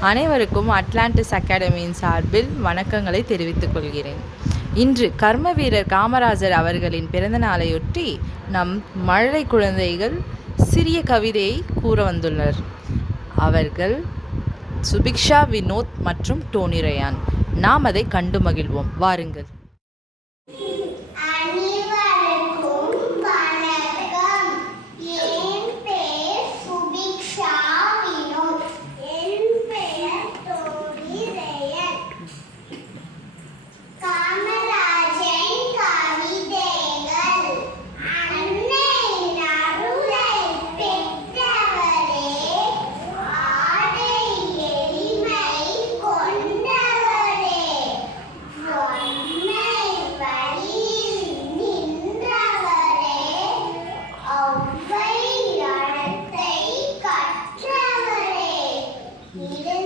அனைவருக்கும் அட்லாண்டிஸ் அகாடமியின் சார்பில் வணக்கங்களை தெரிவித்துக் கொள்கிறேன். இன்று கர்ம வீரர் காமராஜர் அவர்களின் பிறந்த நாளையொட்டி நம் மழலை குழந்தைகள் சிறிய கவிதையை கூற வந்துள்ளனர். அவர்கள் சுபிக்ஷா, வினோத் மற்றும் டோனி ரயான். நாம் அதை கண்டு மகிழ்வோம். வாருங்கள். Even